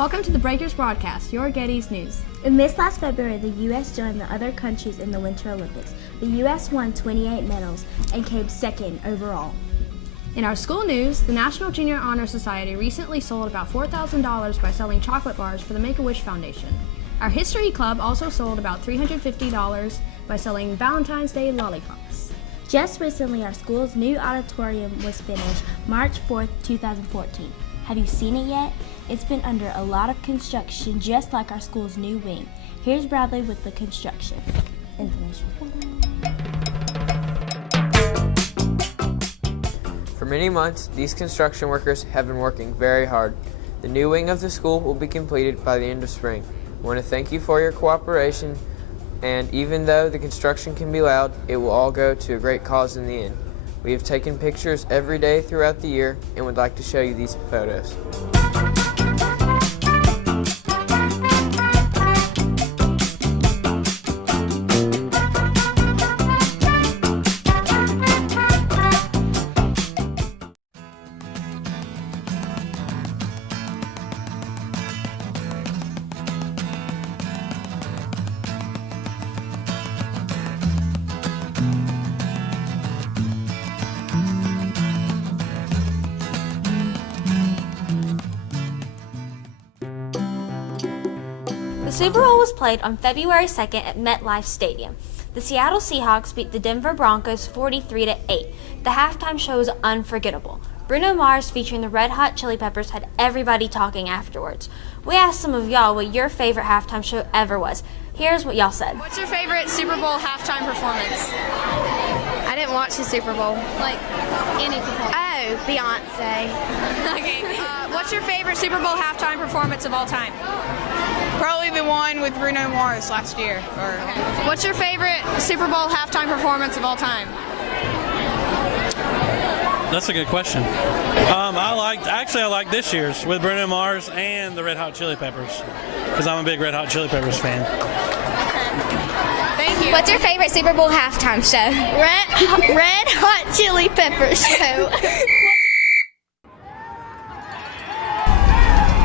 Welcome to the Breakers broadcast, your Getty's News. In this last February, the U.S. joined the other countries in the Winter Olympics. The U.S. won 28 medals and came second overall. In our school news, the National Junior Honor Society recently sold about $4,000 by selling chocolate bars for the Make-A-Wish Foundation. Our History Club also sold about $350 by selling Valentine's Day lollipops. Just recently, our school's new auditorium was finished March 4th, 2014. Have you seen it yet? It's been under a lot of construction, just like our school's new wing. Here's Bradley with the construction information. For many months, these construction workers have been working very hard. The new wing of the school will be completed by the end of spring. I want to thank you for your cooperation, and even though the construction can be loud, it will all go to a great cause in the end. We have taken pictures every day throughout the year and would like to show you these photos. The Super Bowl was played on February 2nd at MetLife Stadium. The Seattle Seahawks beat the Denver Broncos 43-8. The halftime show was unforgettable. Bruno Mars featuring the Red Hot Chili Peppers had everybody talking afterwards. We asked some of y'all what your favorite halftime show ever was. Here's what y'all said. What's your favorite Super Bowl halftime performance? I didn't watch the Super Bowl. Like any performance? Oh, Beyonce. Okay. What's your favorite Super Bowl halftime performance of all time? Probably the one with Bruno Mars last year. What's your favorite Super Bowl halftime performance of all time? That's a good question. I like this year's with Bruno Mars and the Red Hot Chili Peppers because I'm a big Red Hot Chili Peppers fan. Thank you. What's your favorite Super Bowl halftime show? Red Hot Chili Peppers show.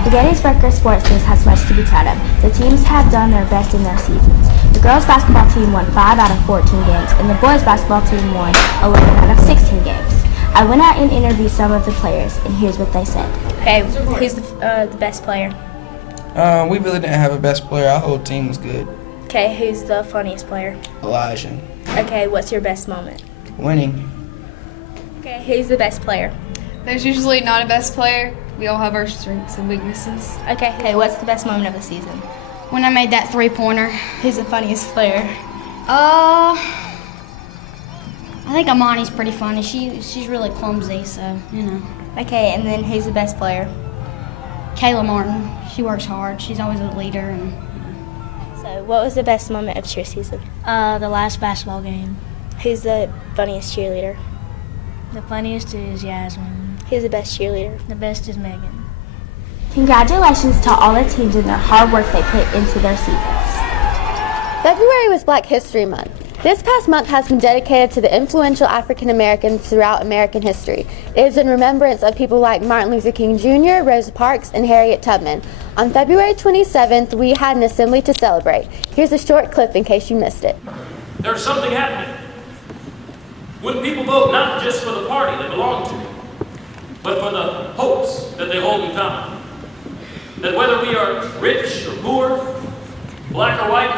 The Gettysburg Sports News has much to be proud of. The teams have done their best in their seasons. The girls basketball team won 5 out of 14 games, and the boys basketball team won 11 out of 16 games. I went out and interviewed some of the players, and here's what they said. Okay, who's the best player? We really didn't have a best player. Our whole team was good. Okay, who's the funniest player? Elijah. Okay, what's your best moment? Winning. Okay, who's the best player? There's usually not a best player. We all have our strengths and weaknesses. Okay, what's the best moment of the season? When I made that three-pointer. Who's the funniest player? I think Amani's pretty funny. She's really clumsy, so, you know. Okay, and then who's the best player? Kayla Martin. She works hard. She's always a leader. And So, what was the best moment of cheer season? the last basketball game. Who's the funniest cheerleader? The funniest is Yasmin. Who's the best cheerleader? The best is Megan. Congratulations to all the teams and their hard work they put into their seasons. February was Black History Month. This past month has been dedicated to the influential African Americans throughout American history. It is in remembrance of people like Martin Luther King Jr., Rosa Parks, and Harriet Tubman. On February 27th, we had an assembly to celebrate. Here's a short clip in case you missed it. There's something happening. When people vote not just for the party they belong to, but for the hopes that they hold in common. That whether we are rich or poor, black or white,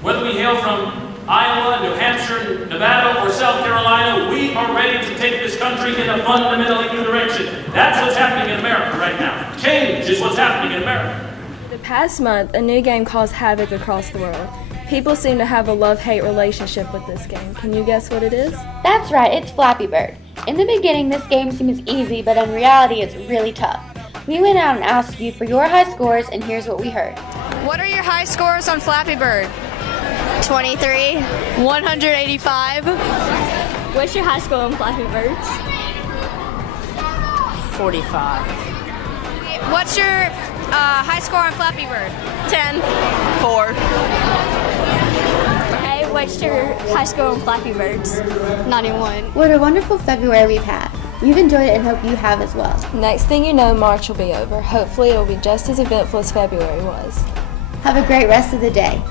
whether we hail from Iowa, New Hampshire, Nevada, or South Carolina, we are ready to take this country in a fundamentally new direction. That's what's happening in America right now. Change is what's happening in America. The past month, a new game caused havoc across the world. People seem to have a love-hate relationship with this game. Can you guess what it is? That's right, it's Flappy Bird. In the beginning, this game seems easy, but in reality, it's really tough. We went out and asked you for your high scores, and here's what we heard. What are your high scores on Flappy Bird? 23. 185. What's your high score on Flappy Birds? 45. What's your high score on Flappy Bird? 10. 4. Okay, what's your high score on Flappy Birds? 91. What a wonderful February we've had. We've enjoyed it and hope you have as well. Next thing you know, March will be over. Hopefully it will be just as eventful as February was. Have a great rest of the day.